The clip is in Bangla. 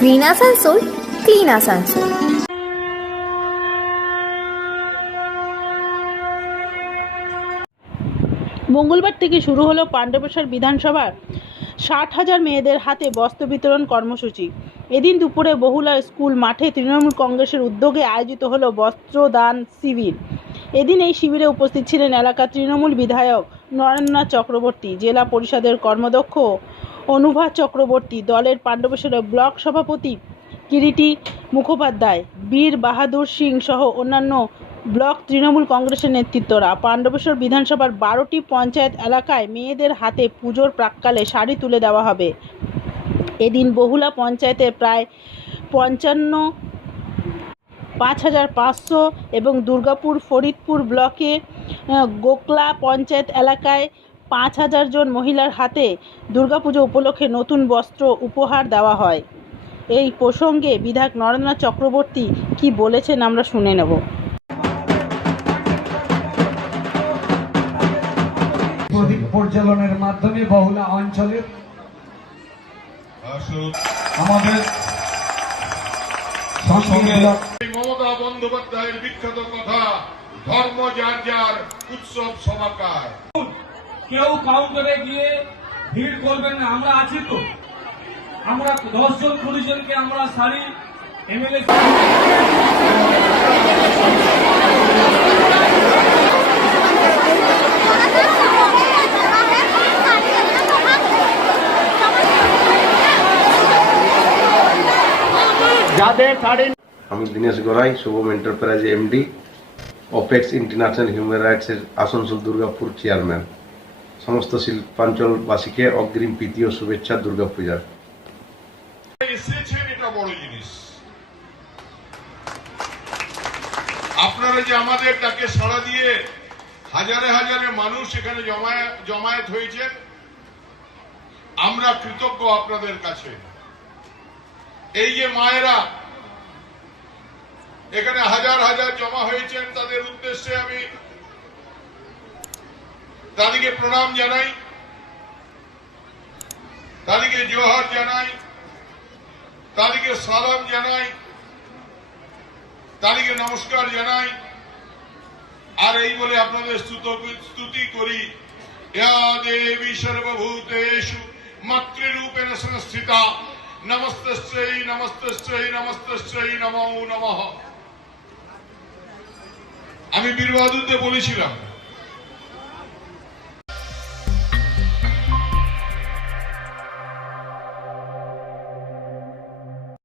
গ্রিন আসানসোল ক্লিন আসানসোল মঙ্গলবার থেকে শুরু হলো পাণ্ডবেশ্বর বিধানসভার ষাট হাজার মেয়েদের হাতে বস্ত্র বিতরণ কর্মসূচি। এদিন দুপুরে বহুলা স্কুল মাঠে তৃণমূল কংগ্রেসের উদ্যোগে আয়োজিত হলো বস্ত্রদান শিবির। এদিন এই শিবিরে উপস্থিত ছিলেন এলাকার তৃণমূল বিধায়ক নরেন্দ্রনাথ চক্রবর্তী, জেলা পরিষদের কর্মদক্ষ অনুভা চক্রবর্তী, দলের পাণ্ডবেশ্বরের ব্লক সভাপতি কিরিটি মুখোপাধ্যায়, বীর বাহাদুর সিং সহ অন্যান্য ব্লক তৃণমূল কংগ্রেসের নেতৃত্বরা। পাণ্ডবেশ্বর বিধানসভার বারোটি পঞ্চায়েত এলাকায় মেয়েদের হাতে পুজোর প্রাককালে শাড়ি তুলে দেওয়া হবে। এদিন বহুলা পঞ্চায়েতের প্রায় পঞ্চান্ন, পাঁচ হাজার পাঁচশো এবং দুর্গাপুর, ফরিদপুর ব্লকে গোকলা পঞ্চায়েত এলাকায় পাঁচ হাজার জন মহিলার হাতে দুর্গাপুজো উপলক্ষে নতুন বস্ত্র উপহার দেওয়া হয়। এই প্রসঙ্গে বিধায়ক নরেন্দ্রনাথ চক্রবর্তী কি বলেছেন আমরা শুনে নেব। প্রদীপ পরিচালনের মাধ্যমে বহুলা অঞ্চলের আমাদের মমতা বন্দ্যোপাধ্যায়ের বিখ্যাত কথা ধর্ম যার যার উৎসব সমাকার কেউ কাউন্টারে গিয়ে ভিড় করবেন না আমরা আছি তো। আমরা দশ জন কুড়ি জনকে আমরা শাড়ি এমএলএ আমি Dinesh Gorai Shubham enterprise MD Apex international human রাইটসের Asansol Durgapur chairman সমস্ত শিল্পাঞ্চলবাসীকে অগ্রিম প্রীতি ও শুভেচ্ছা দুর্গাপূজার আপনারা যে আমাদের ডাকে সাড়া দিয়ে হাজারে হাজারে মানুষ এখানে জমায়েত হয়েছে আমরা কৃতজ্ঞ আপনাদের কাছে। এই যে মায়েরা এখানে হাজার হাজার জমা হয়েছেন, তাদের উদ্দেশ্যে আমি তাদেরকে প্রণাম জানাই। তাদেরকে জোহার জানাই। তাদেরকে সালাম জানাই। তাদেরকে নমস্কার জানাই। আর এই বলে আপনাদের স্তুতি করি। দেবী সর্বভূতেষু, মাতৃরূপেণ সংস্থিতা। নমস্তস্যৈ নমস্তস্যৈ নমস্তস্যৈ নমো নমঃ। আমি বীরবাদুরকে বলেছিলাম